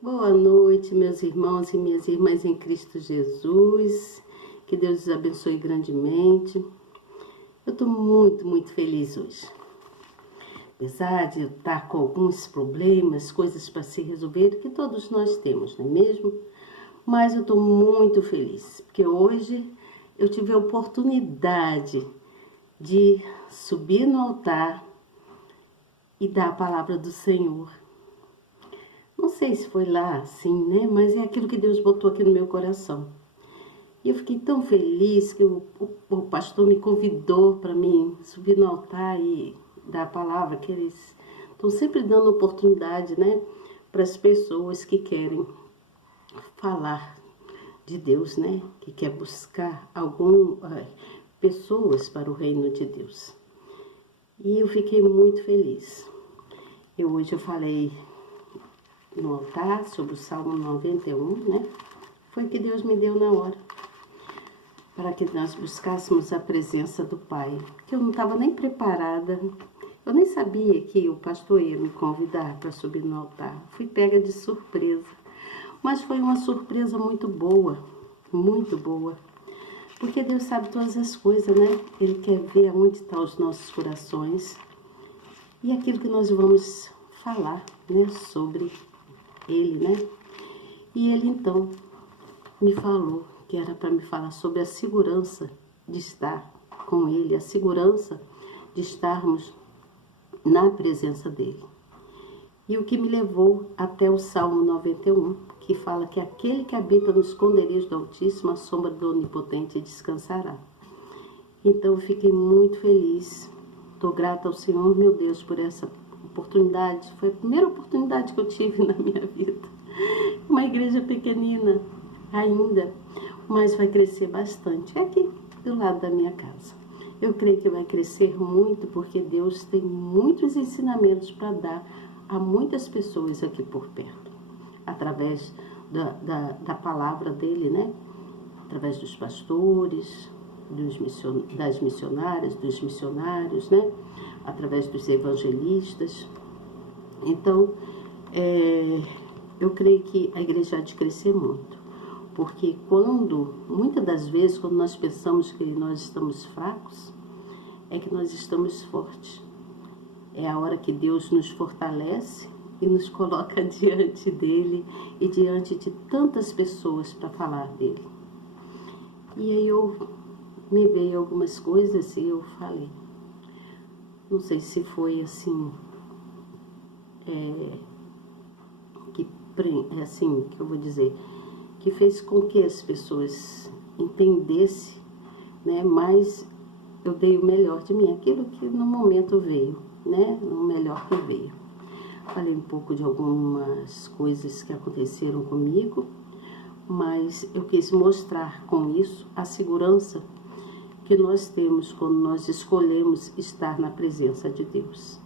Boa noite, meus irmãos e minhas irmãs em Cristo Jesus. Que Deus os abençoe grandemente. Eu estou muito feliz hoje. Apesar de eu estar com alguns problemas, coisas para se resolver, que todos nós temos, não é mesmo? Mas eu estou muito feliz, porque hoje eu tive a oportunidade de subir no altar e dar a palavra do Senhor. Não sei se foi lá assim, né? Mas é aquilo que Deus botou aqui no meu coração. E eu fiquei tão feliz que o pastor me convidou para mim subir no altar e dar a palavra, que eles estão sempre dando oportunidade, né? Para as pessoas que querem falar de Deus, né? Que quer buscar pessoas para o reino de Deus. E eu fiquei muito feliz. Hoje eu falei no altar sobre o Salmo 91, né? Foi o que Deus me deu na hora, para que nós buscássemos a presença do Pai, que eu não estava nem preparada, eu nem sabia que o pastor ia me convidar para subir no altar, fui pega de surpresa, mas foi uma surpresa muito boa, porque Deus sabe todas as coisas, né? Ele quer ver aonde estão os nossos corações e aquilo que nós vamos falar, né? Sobre Ele, né? E Ele então me falou que era para me falar sobre a segurança de estar com Ele, a segurança de estarmos na presença dEle. E o que me levou até o Salmo 91, que fala que aquele que habita no esconderijo do Altíssimo, a sombra do Onipotente descansará. Então eu fiquei muito feliz, estou grata ao Senhor, meu Deus, por essa oportunidade. Foi a primeira oportunidade que eu tive na minha vida. Uma igreja pequenina ainda, mas vai crescer bastante. É aqui do lado da minha casa. Eu creio que vai crescer muito, porque Deus tem muitos ensinamentos para dar a muitas pessoas aqui por perto, através da palavra dele, né? Através dos pastores, das missionárias, dos missionários, né? Através dos evangelistas. Então, eu creio que a igreja há de crescer muito, porque muitas das vezes, quando nós pensamos que nós estamos fracos, é que nós estamos fortes. É a hora que Deus nos fortalece e nos coloca diante dele e diante de tantas pessoas para falar dele. E aí me veio algumas coisas e eu falei. Não sei se foi assim, que eu vou dizer, que fez com que as pessoas entendessem, né? Mas eu dei o melhor de mim, aquilo que no momento veio, né? O melhor que veio. Falei um pouco de algumas coisas que aconteceram comigo, mas eu quis mostrar com isso a segurança que nós temos quando nós escolhemos estar na presença de Deus,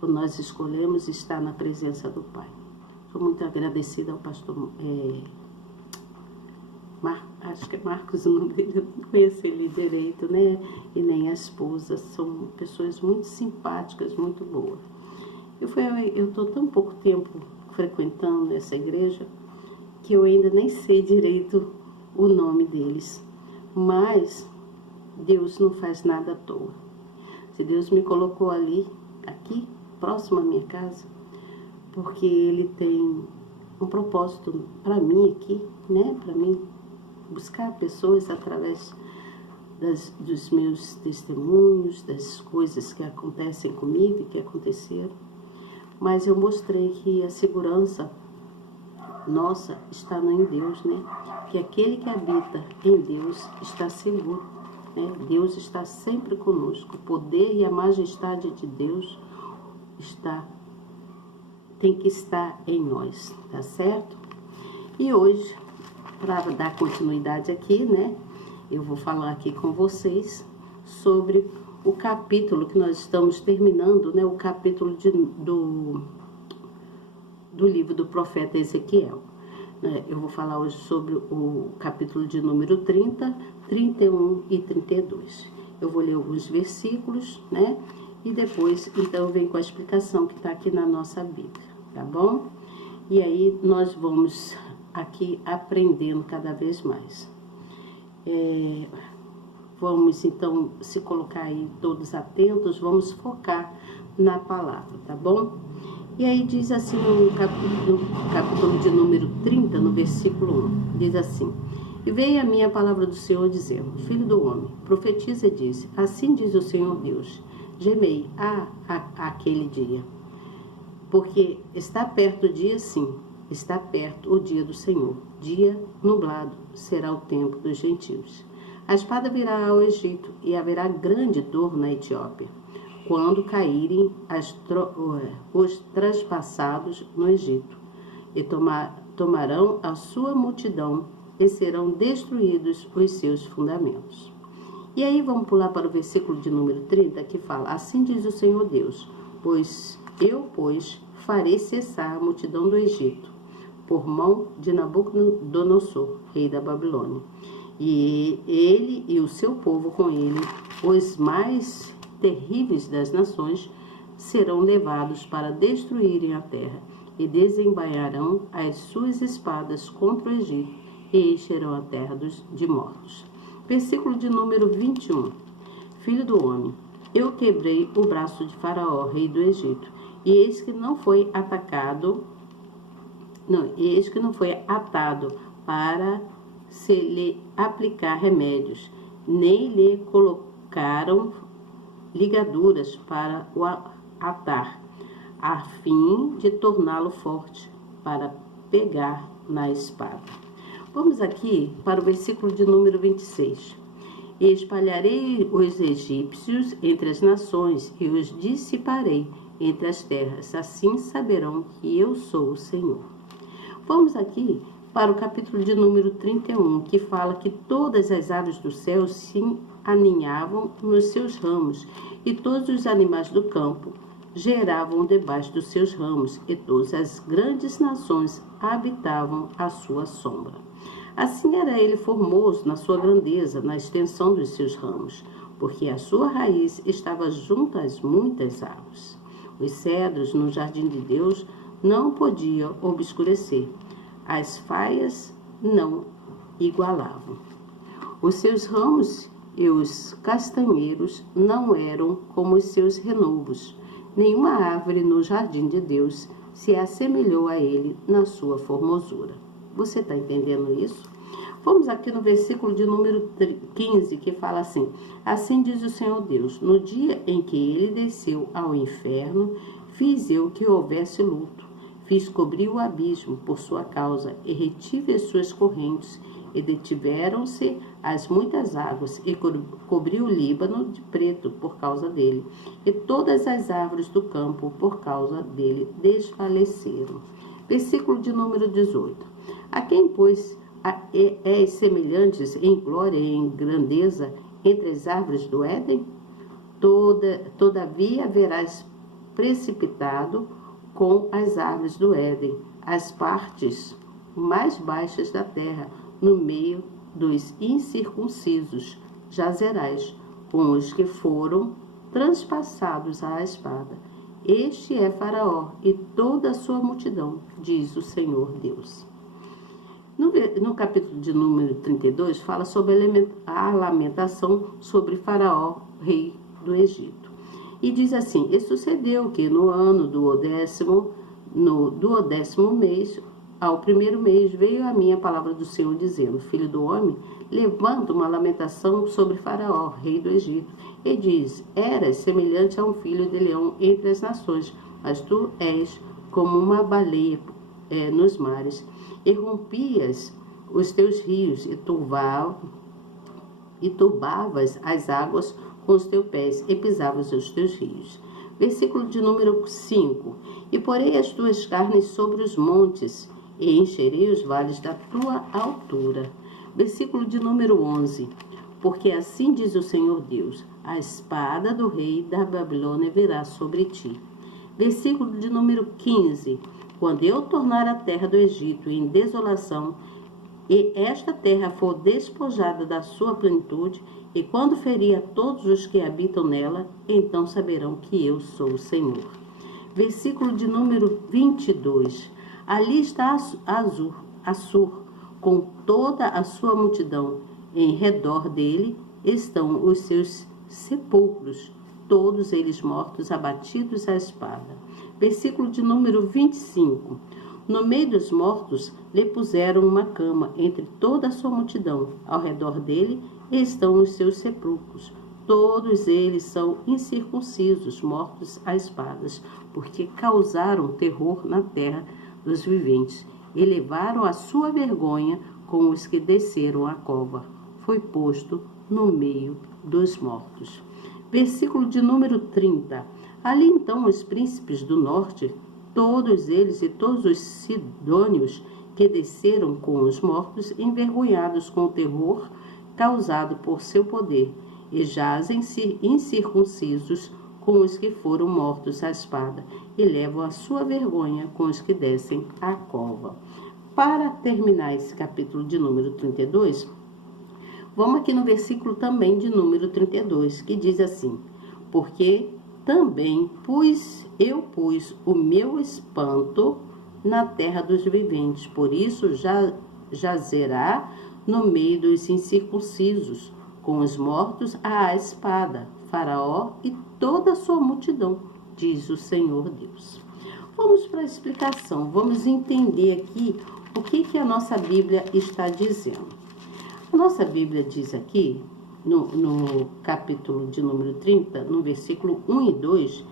quando nós escolhemos estar na presença do Pai. Sou muito agradecida ao pastor acho que é Marcos o nome dele, eu não conheço ele direito, né? E nem a esposa, são pessoas muito simpáticas, muito boas. Eu estou tão pouco tempo frequentando essa igreja que eu ainda nem sei direito o nome deles, mas Deus não faz nada à toa. Se Deus me colocou aqui, próximo à minha casa, porque Ele tem um propósito para mim aqui, né? Para mim buscar pessoas através dos meus testemunhos, das coisas que acontecem comigo e que aconteceram. Mas eu mostrei que a segurança nossa está em Deus, né? Que aquele que habita em Deus está seguro, né? Deus está sempre conosco. O poder e a majestade de Deus tem que estar em nós, tá certo? E hoje, para dar continuidade aqui, né? Eu vou falar aqui com vocês sobre o capítulo que nós estamos terminando, né? O capítulo do livro do profeta Ezequiel. Eu vou falar hoje sobre o capítulo de número 30, 31 e 32. Eu vou ler alguns versículos, né? E depois, então, eu venho com a explicação que está aqui na nossa Bíblia, tá bom? E aí nós vamos aqui aprendendo cada vez mais. Vamos então se colocar aí todos atentos, vamos focar na palavra, tá bom? E aí diz assim no capítulo de número 30, no versículo 1, diz assim: E veio a mim a palavra do Senhor dizendo: Filho do homem, profetiza e diz: Assim diz o Senhor Deus, gemei aquele dia, porque está perto o dia, sim, está perto o dia do Senhor. Dia nublado será o tempo dos gentios. A espada virá ao Egito e haverá grande dor na Etiópia, quando caírem os traspassados no Egito, e tomarão a sua multidão e serão destruídos os seus fundamentos. E aí vamos pular para o versículo de número 30, que fala: Assim diz o Senhor Deus, pois farei cessar a multidão do Egito, por mão de Nabucodonosor, rei da Babilônia. E ele e o seu povo com ele, os mais terríveis das nações, serão levados para destruírem a terra, e desembainharão as suas espadas contra o Egito, e encherão a terra de mortos. Versículo de número 21. Filho do homem, eu quebrei o braço de Faraó, rei do Egito, e eis que não foi atado para se lhe aplicar remédios, nem lhe colocaram ligaduras para o atar, a fim de torná-lo forte para pegar na espada. Vamos aqui para o versículo de número 26. E espalharei os egípcios entre as nações e os dissiparei entre as terras, assim saberão que eu sou o Senhor. Vamos aqui para o capítulo de número 31, que fala que todas as aves do céu se aninhavam nos seus ramos, e todos os animais do campo geravam debaixo dos seus ramos, e todas as grandes nações habitavam à sua sombra. Assim era ele formoso na sua grandeza, na extensão dos seus ramos, porque a sua raiz estava junto às muitas árvores. Os cedros no jardim de Deus não podiam obscurecer, as faias não igualavam. Os seus ramos e os castanheiros não eram como os seus renovos. Nenhuma árvore no jardim de Deus se assemelhou a ele na sua formosura. Você está entendendo isso? Vamos aqui no versículo de número 15, que fala assim: Assim diz o Senhor Deus, no dia em que ele desceu ao inferno, fiz eu que houvesse luto. Fiz cobrir o abismo por sua causa, e retive as suas correntes, e detiveram-se as muitas águas, e cobri o Líbano de preto por causa dele, e todas as árvores do campo por causa dele desfaleceram. Versículo de número 18. A quem, pois, és semelhantes em glória e em grandeza entre as árvores do Éden? Todavia verás precipitado com as árvores do Éden, as partes mais baixas da terra, no meio dos incircuncisos, jazerás com os que foram transpassados à espada. Este é Faraó e toda a sua multidão, diz o Senhor Deus. No capítulo de número 32, fala sobre a lamentação sobre Faraó, rei do Egito. E diz assim: E sucedeu que no ano do 10º mês, ao primeiro mês, veio a mim a palavra do Senhor, dizendo: Filho do homem, levanta uma lamentação sobre Faraó, rei do Egito, e diz: Eras semelhante a um filho de leão entre as nações, mas tu és como uma baleia nos mares, e rompias os teus rios, e turbavas as águas com os teus pés, e pisavas os teus rios. Versículo de número 5. E porei as tuas carnes sobre os montes, e encherei os vales da tua altura. Versículo de número 11. Porque assim diz o Senhor Deus: a espada do rei da Babilônia virá sobre ti. Versículo de número 15. Quando eu tornar a terra do Egito em desolação, e esta terra for despojada da sua plenitude, e quando ferir a todos os que habitam nela, então saberão que eu sou o Senhor. Versículo de número 22. Ali está Assur, com toda a sua multidão. Em redor dele estão os seus sepulcros, todos eles mortos, abatidos à espada. Versículo de número 25. No meio dos mortos lhe puseram uma cama entre toda a sua multidão. Ao redor dele estão os seus sepulcros. Todos eles são incircuncisos, mortos a espadas, porque causaram terror na terra dos viventes e levaram a sua vergonha com os que desceram a cova. Foi posto no meio dos mortos. Versículo de número 30. Ali então os príncipes do norte, todos eles e todos os sidônios que desceram com os mortos, envergonhados com o terror causado por seu poder, e jazem incircuncisos com os que foram mortos à espada, e levam a sua vergonha com os que descem à cova. Para terminar esse capítulo de número 32, vamos aqui no versículo também de número 32, que diz assim: porque também eu pus o meu espanto na terra dos viventes, por isso já jazerá no meio dos incircuncisos, com os mortos à espada, Faraó e toda a sua multidão, diz o Senhor Deus. Vamos para a explicação, vamos entender aqui o que a nossa Bíblia está dizendo. A nossa Bíblia diz aqui, no capítulo de número 30, no versículo 1 e 2,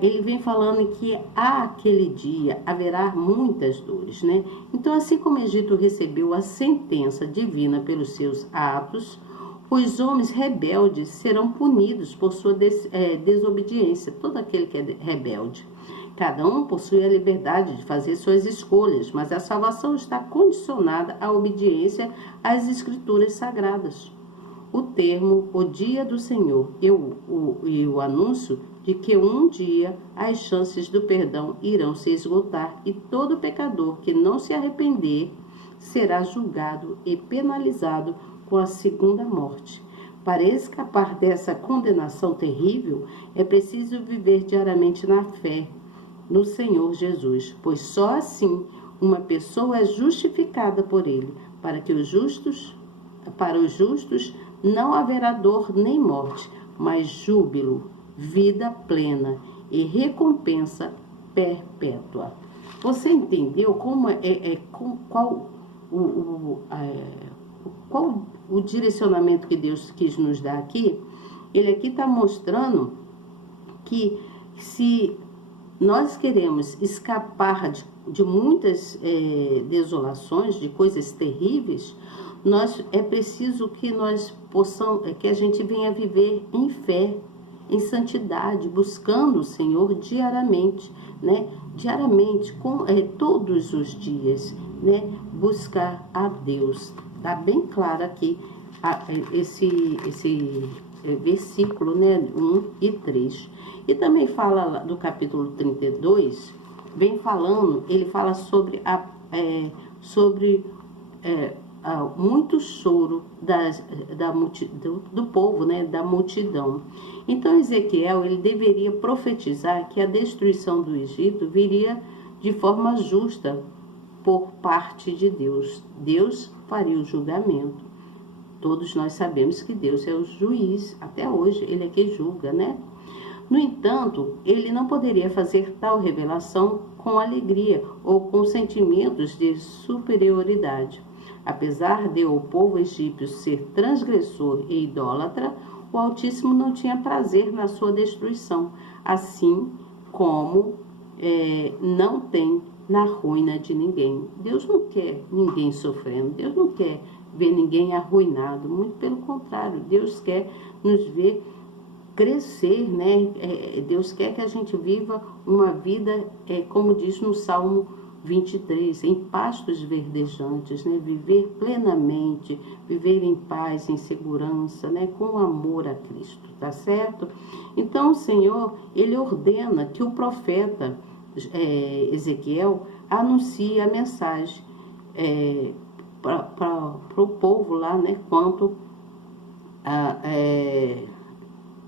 ele vem falando que aquele dia haverá muitas dores, né? Então, assim como o Egito recebeu a sentença divina pelos seus atos, os homens rebeldes serão punidos por sua desobediência, todo aquele que é rebelde. Cada um possui a liberdade de fazer suas escolhas, mas a salvação está condicionada à obediência às Escrituras Sagradas. O termo, o dia do Senhor, e o anúncio de que um dia as chances do perdão irão se esgotar e todo pecador que não se arrepender será julgado e penalizado com a segunda morte. Para escapar dessa condenação terrível, é preciso viver diariamente na fé no Senhor Jesus, pois só assim uma pessoa é justificada por ele. Para os justos não haverá dor nem morte, mas júbilo, vida plena e recompensa perpétua. Você entendeu qual o direcionamento que Deus quis nos dar aqui? Ele aqui está mostrando que se nós queremos escapar de muitas desolações, de coisas terríveis, é preciso que nós que a gente venha viver em fé, em santidade, buscando o Senhor diariamente, né? Diariamente, todos os dias, né? Buscar a Deus. Está bem claro aqui esse versículo, né? 1 e 3. E também fala do capítulo 32, ele fala sobre muito choro do povo, né, da multidão. Então Ezequiel, ele deveria profetizar que a destruição do Egito viria de forma justa por parte de Deus. Deus faria o julgamento. Todos nós sabemos que Deus é o juiz, até hoje ele é que julga, né? No entanto, ele não poderia fazer tal revelação com alegria ou com sentimentos de superioridade. Apesar de o povo egípcio ser transgressor e idólatra, o Altíssimo não tinha prazer na sua destruição, assim como não tem na ruína de ninguém. Deus não quer ninguém sofrendo, Deus não quer ver ninguém arruinado, muito pelo contrário, Deus quer nos ver crescer, né? Deus quer que a gente viva uma vida, como diz no Salmo 23, em pastos verdejantes, né? Viver plenamente, viver em paz, em segurança, né? Com amor a Cristo, tá certo? Então o Senhor, ele ordena que o profeta Ezequiel anuncie a mensagem para o povo lá, né? Quanto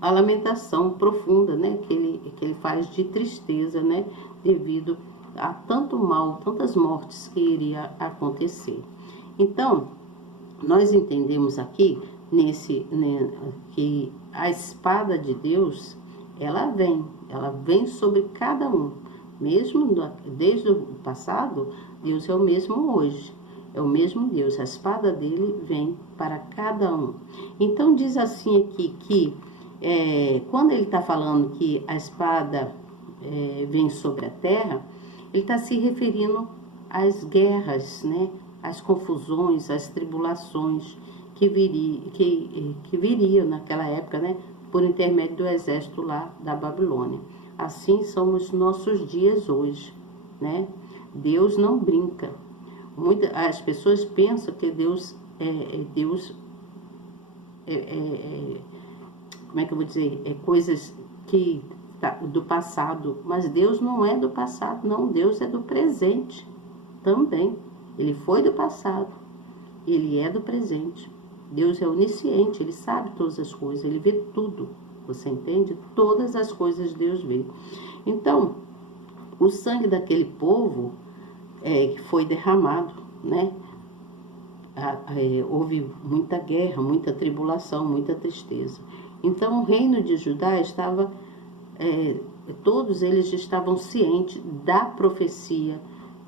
a lamentação profunda, né? Que ele faz de tristeza, né? Devido há tanto mal, tantas mortes que iria acontecer. Então, nós entendemos aqui que a espada de Deus, ela vem sobre cada um. Mesmo desde o passado, Deus é o mesmo hoje. É o mesmo Deus, a espada dele vem para cada um. Então diz assim aqui que quando ele está falando que a espada vem sobre a terra, ele está se referindo às guerras, né? Às confusões, às tribulações que viriam naquela época, né? Por intermédio do exército lá da Babilônia. Assim são os nossos dias hoje, né? Deus não brinca. As pessoas pensam que Deus como é que eu vou dizer? Coisas que do passado. Mas Deus não é do passado, não. Deus é do presente também. Ele foi do passado, ele é do presente. Deus é onisciente, ele sabe todas as coisas, ele vê tudo. Você entende? Todas as coisas Deus vê. Então, o sangue daquele povo que foi derramado, né? Houve muita guerra, muita tribulação, muita tristeza. Então o reino de Judá estava, todos eles estavam cientes da profecia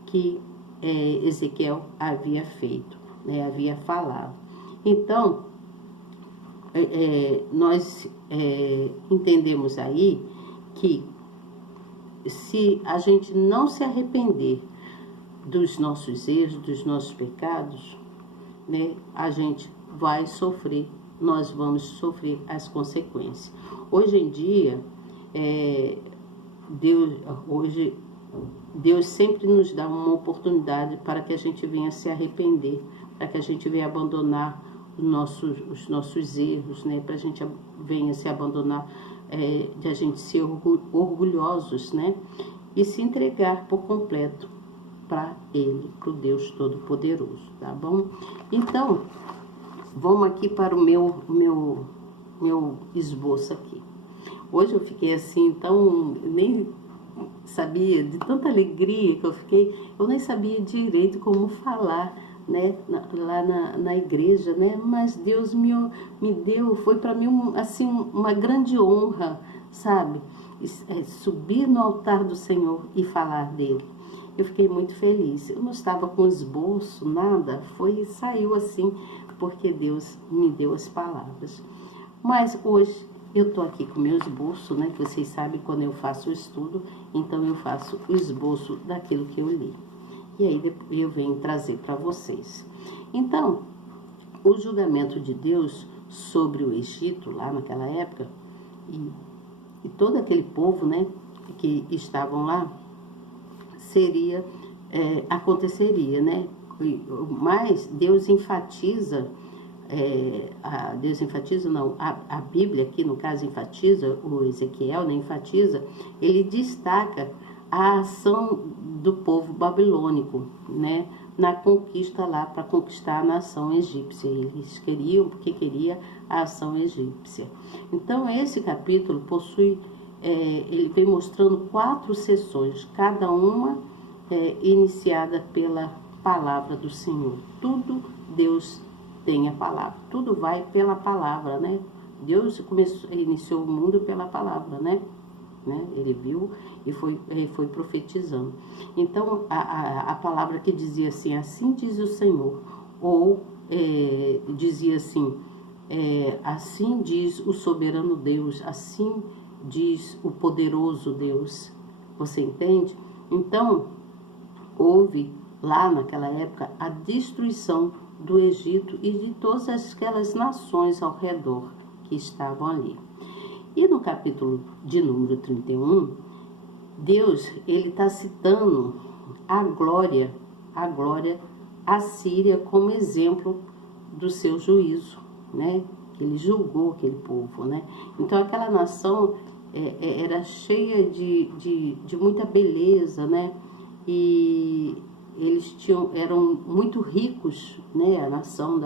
que Ezequiel havia feito, né? Havia falado. Então, nós entendemos aí que se a gente não se arrepender dos nossos erros, dos nossos pecados, né, a gente vai sofrer, nós vamos sofrer as consequências. Hoje em dia, Deus sempre nos dá uma oportunidade para que a gente venha se arrepender, para que a gente venha abandonar os nossos erros, né, para a gente venha se abandonar de a gente ser orgulhosos, né, e se entregar por completo para Ele, para o Deus Todo-Poderoso, tá bom? Então, vamos aqui para o meu esboço aqui. Hoje eu fiquei assim, então, nem sabia, de tanta alegria que eu fiquei, eu nem sabia direito como falar, né, lá na igreja, né, mas Deus me deu, foi para mim assim, uma grande honra, sabe, subir no altar do Senhor e falar dele. Eu fiquei muito feliz. Eu não estava com esboço, nada. Saiu assim, porque Deus me deu as palavras. Mas hoje eu estou aqui com o meu esboço, né? Que vocês sabem, quando eu faço o estudo, então eu faço o esboço daquilo que eu li. E aí eu venho trazer para vocês. Então, o julgamento de Deus sobre o Egito, lá naquela época, e todo aquele povo, né? Que estavam lá, aconteceria, né? Mas Deus enfatiza, a Bíblia aqui no caso enfatiza, o Ezequiel, né, enfatiza, ele destaca a ação do povo babilônico, né, na conquista lá, para conquistar a nação egípcia. Eles queria a ação egípcia. Então esse capítulo possui ele vem mostrando 4 sessões, cada uma iniciada pela palavra do Senhor. Tudo Deus tem a palavra, tudo vai pela palavra, né? Deus iniciou o mundo pela palavra, né? Ele viu e foi profetizando. Então a palavra que dizia assim, assim diz o Senhor, ou dizia assim, assim diz o soberano Deus, assim diz o poderoso Deus. Você entende? Então, houve lá naquela época a destruição do Egito e de todas aquelas nações ao redor que estavam ali. E no capítulo de número 31, Deus, ele está citando a glória assíria como exemplo do seu juízo, né? Ele julgou aquele povo, né? Então aquela nação era cheia de muita beleza, né? E eles eram muito ricos, né? A nação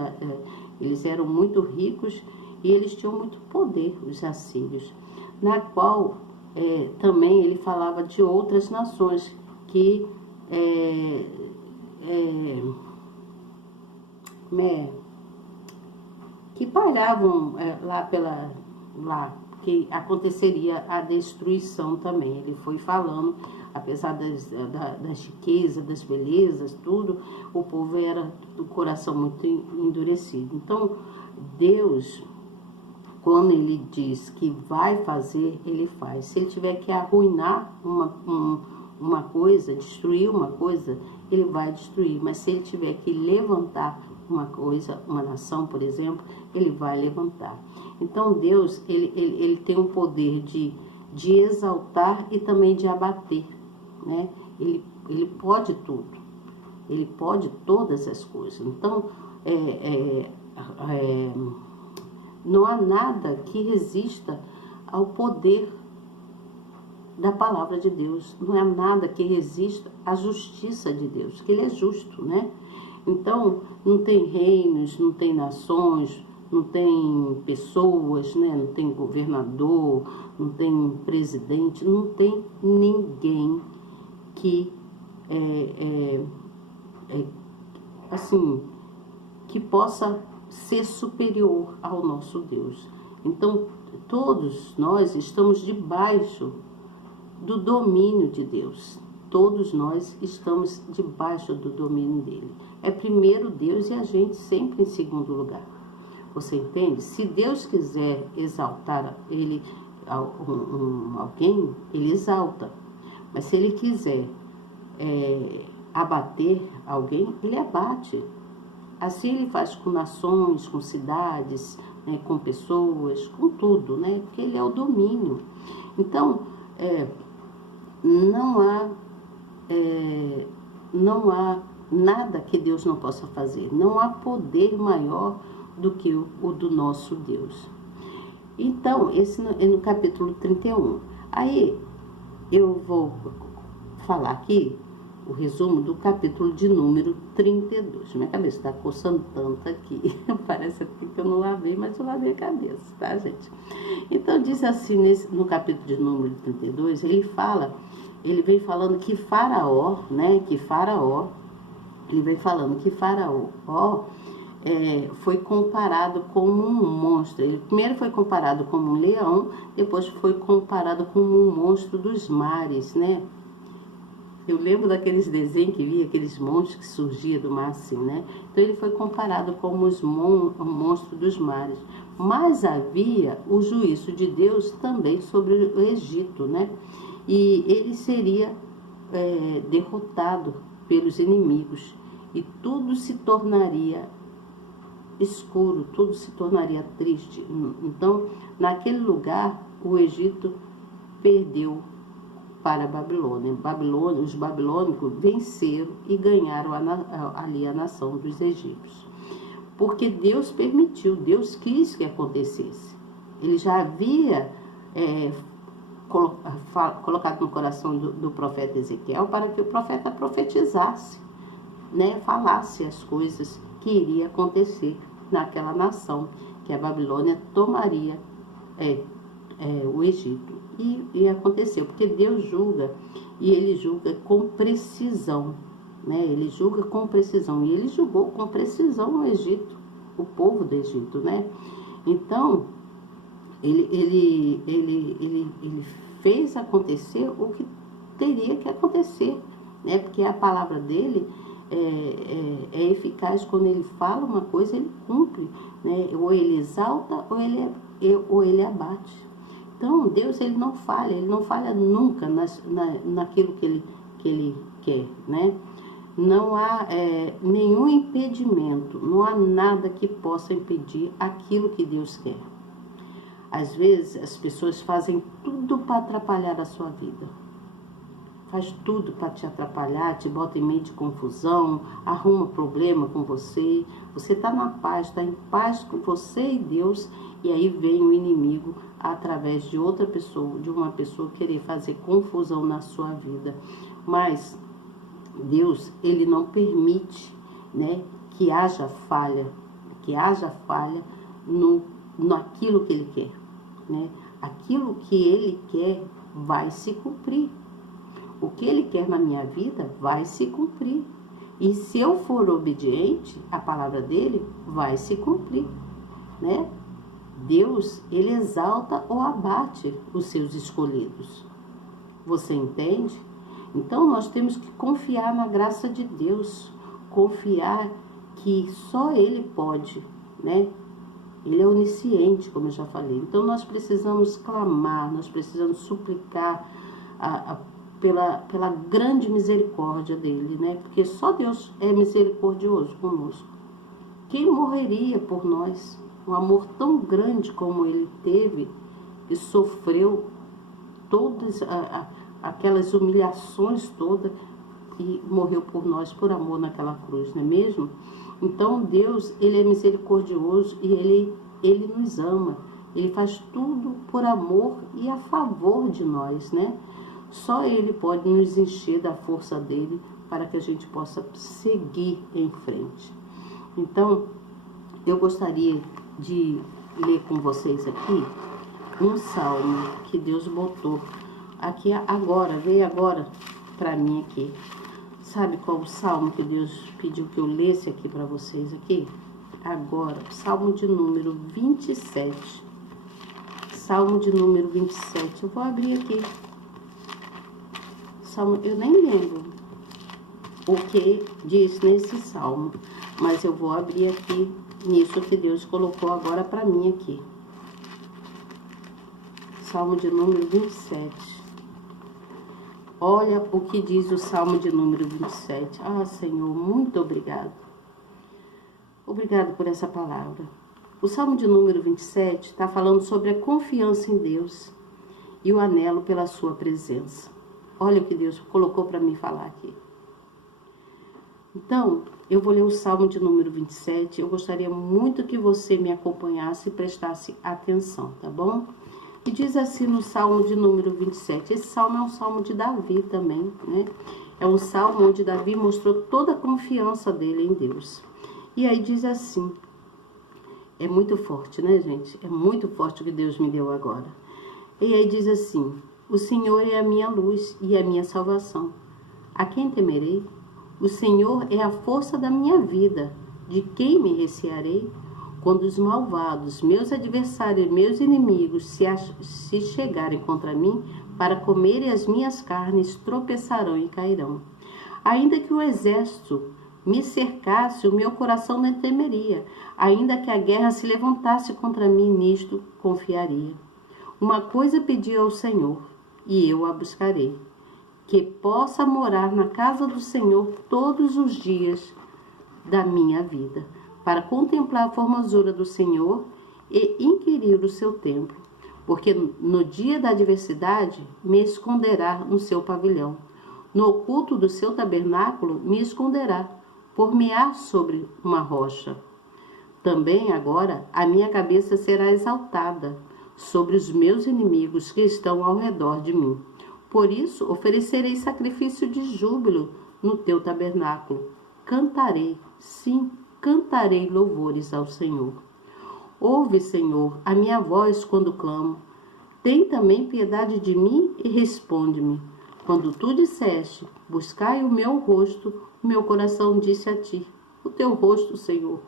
eles eram muito ricos e eles tinham muito poder, os assírios, na qual também ele falava de outras nações que que paravam lá que aconteceria a destruição também. Ele foi falando, apesar das riquezas, das belezas, tudo, o povo era do coração muito endurecido. Então, Deus, quando ele diz que vai fazer, ele faz. Se ele tiver que arruinar uma coisa, destruir uma coisa, ele vai destruir. Mas se ele tiver que levantar uma coisa, uma nação, por exemplo, ele vai levantar. Então Deus, ele tem o poder de exaltar e também de abater, né? Ele pode tudo. Ele pode todas as coisas. Então, não há nada que resista ao poder da palavra de Deus. Não há nada que resista à justiça de Deus, que ele é justo, né? Então, não tem reinos, não tem nações, não tem pessoas, né? Não tem governador, não tem presidente, não tem ninguém que assim, que possa ser superior ao nosso Deus. Então, todos nós estamos debaixo do domínio de Deus. Todos nós estamos debaixo do domínio dele. É primeiro Deus e a gente sempre em segundo lugar. Você entende? Se Deus quiser exaltar alguém, ele exalta. Mas se ele quiser abater alguém, ele abate. Assim ele faz com nações, com cidades, né, com pessoas, com tudo, né? Porque ele é o domínio. Então, não há nada que Deus não possa fazer. Não há poder maior do que o do nosso Deus. Então, esse é no capítulo 31. Aí, eu vou falar aqui o resumo do capítulo de número 32. Minha cabeça está coçando tanto aqui. Parece até que eu não lavei, mas eu lavei a cabeça, tá, gente? Então, diz assim, no capítulo de número 32, ele vem falando que Faraó, né? Ele vem falando que Faraó foi comparado como um monstro. Ele primeiro foi comparado como um leão, depois foi comparado como um monstro dos mares, né? Eu lembro daqueles desenhos que via, aqueles monstros que surgiam do mar assim, né? Então ele foi comparado como um monstro dos mares. Mas havia o juízo de Deus também sobre o Egito, né? E ele seria derrotado pelos inimigos. E tudo se tornaria escuro, tudo se tornaria triste. Então, naquele lugar, o Egito perdeu para a Babilônia. Os babilônicos venceram e ganharam ali a nação dos egípcios. Porque Deus permitiu, Deus quis que acontecesse. Ele já havia colocado no coração do profeta Ezequiel para que o profeta profetizasse, né, falasse as coisas que iria acontecer naquela nação, que a Babilônia tomaria o Egito. E aconteceu, porque Deus julga, e ele julga com precisão, né? Ele julga com precisão, e ele julgou com precisão o Egito, o povo do Egito, né? Então, ele fez acontecer o que teria que acontecer, né? Porque a palavra dele é eficaz. Quando ele fala uma coisa, ele cumpre, né? Ou ele exalta ou ele abate. Então, Deus, ele não falha nunca naquilo que ele quer, né? Não há nenhum impedimento, não há nada que possa impedir aquilo que Deus quer. Às vezes, as pessoas fazem tudo para atrapalhar a sua vida. Faz tudo para te atrapalhar, te bota em meio de confusão, arruma problema com você. Você está na paz, está em paz com você e Deus, e aí vem o inimigo através de outra pessoa, de uma pessoa querer fazer confusão na sua vida. Mas Deus, ele não permite, né, que haja falha naquilo que ele quer, né? Aquilo que ele quer vai se cumprir. O que Ele quer na minha vida vai se cumprir. E se eu for obediente, a palavra dele vai se cumprir, né? Deus, Ele exalta ou abate os seus escolhidos. Você entende? Então, nós temos que confiar na graça de Deus. Confiar que só Ele pode, né? Ele é onisciente, como eu já falei. Então, nós precisamos clamar, nós precisamos suplicar pela grande misericórdia dele, né? Porque só Deus é misericordioso conosco. Quem morreria por nós? Um amor tão grande como ele teve, que sofreu todas aquelas humilhações todas e morreu por nós por amor naquela cruz, não é mesmo? Então Deus, Ele é misericordioso e Ele nos ama. Ele faz tudo por amor e a favor de nós, né? Só Ele pode nos encher da força dele para que a gente possa seguir em frente. Então, eu gostaria de ler com vocês aqui um salmo que Deus botou aqui agora, veio agora para mim aqui. Sabe qual o salmo que Deus pediu que eu lesse aqui para vocês aqui? Agora, salmo de número 27. Salmo de número 27. Eu vou abrir aqui. Salmo, eu nem lembro o que diz nesse salmo, mas eu vou abrir aqui nisso que Deus colocou agora para mim aqui. Salmo de número 27. Olha o que diz o Salmo de número 27. Ah, Senhor, muito obrigado. Obrigado por essa palavra. O Salmo de número 27 está falando sobre a confiança em Deus e o anelo pela sua presença. Olha o que Deus colocou para mim falar aqui. Então, eu vou ler o Salmo de número 27. Eu gostaria muito que você me acompanhasse e prestasse atenção, tá bom? E diz assim no Salmo de número 27. Esse salmo é um salmo de Davi também, né? É um salmo onde Davi mostrou toda a confiança dele em Deus. E aí diz assim, é muito forte, né, gente? É muito forte o que Deus me deu agora. E aí diz assim, o Senhor é a minha luz e a minha salvação. A quem temerei? O Senhor é a força da minha vida. De quem me recearei? Quando os malvados, meus adversários, meus inimigos, se chegarem contra mim, para comerem as minhas carnes, tropeçarão e cairão. Ainda que o exército me cercasse, o meu coração não temeria. Ainda que a guerra se levantasse contra mim, nisto confiaria. Uma coisa pedi ao Senhor, e eu a buscarei, que possa morar na casa do Senhor todos os dias da minha vida, para contemplar a formosura do Senhor e inquirir o seu templo, porque no dia da adversidade me esconderá no seu pavilhão, no oculto do seu tabernáculo me esconderá, por-me-á sobre uma rocha. Também agora a minha cabeça será exaltada sobre os meus inimigos que estão ao redor de mim. Por isso oferecerei sacrifício de júbilo no teu tabernáculo. Cantarei, sim, cantarei louvores ao Senhor. Ouve, Senhor, a minha voz quando clamo. Tem também piedade de mim e responde-me. Quando tu disseste, buscai o meu rosto, o meu coração disse a ti, o teu rosto, Senhor,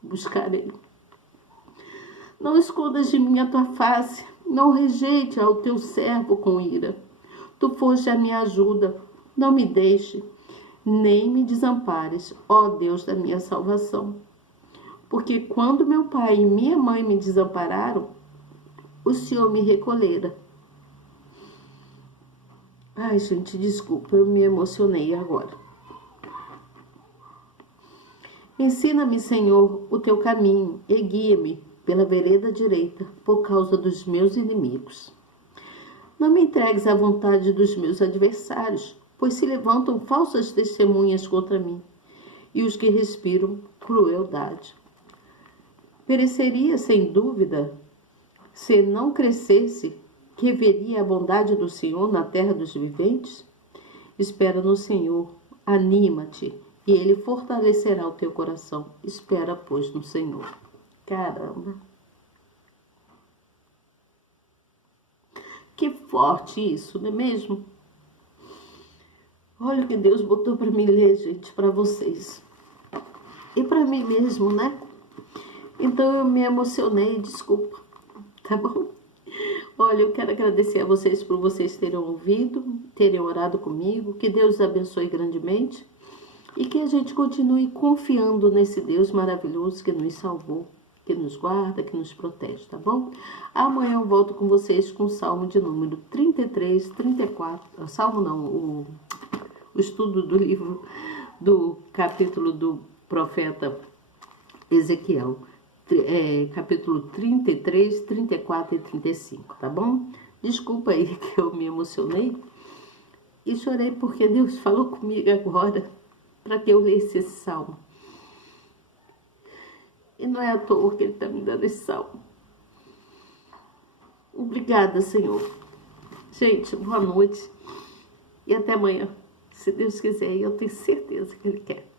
buscarei. Não escondas de mim a tua face, não rejeite ao teu servo com ira. Tu foste a minha ajuda, não me deixe, nem me desampares, ó Deus da minha salvação. Porque quando meu pai e minha mãe me desampararam, o Senhor me recolhera. Ai, gente, desculpa, eu me emocionei agora. Ensina-me, Senhor, o teu caminho e guia-me pela vereda direita, por causa dos meus inimigos. Não me entregues à vontade dos meus adversários, pois se levantam falsas testemunhas contra mim, e os que respiram crueldade. Pereceria, sem dúvida, se não crescesse, que veria a bondade do Senhor na terra dos viventes? Espera no Senhor, anima-te, e Ele fortalecerá o teu coração. Espera, pois, no Senhor. Caramba! Que forte isso, não é mesmo? Olha o que Deus botou para mim ler, gente, para vocês. E para mim mesmo, né? Então eu me emocionei, desculpa, tá bom? Olha, eu quero agradecer a vocês por vocês terem ouvido, terem orado comigo. Que Deus abençoe grandemente e que a gente continue confiando nesse Deus maravilhoso que nos salvou, que nos guarda, que nos protege, tá bom? Amanhã eu volto com vocês com o Salmo de número 33, 34. Salmo não, o estudo do livro do capítulo do profeta Ezequiel. Capítulo 33, 34 e 35, tá bom? Desculpa aí que eu me emocionei e chorei porque Deus falou comigo agora para que eu lesse esse salmo. E não é à toa que Ele está me dando esse salmo. Obrigada, Senhor. Gente, boa noite e até amanhã. Se Deus quiser, e eu tenho certeza que Ele quer.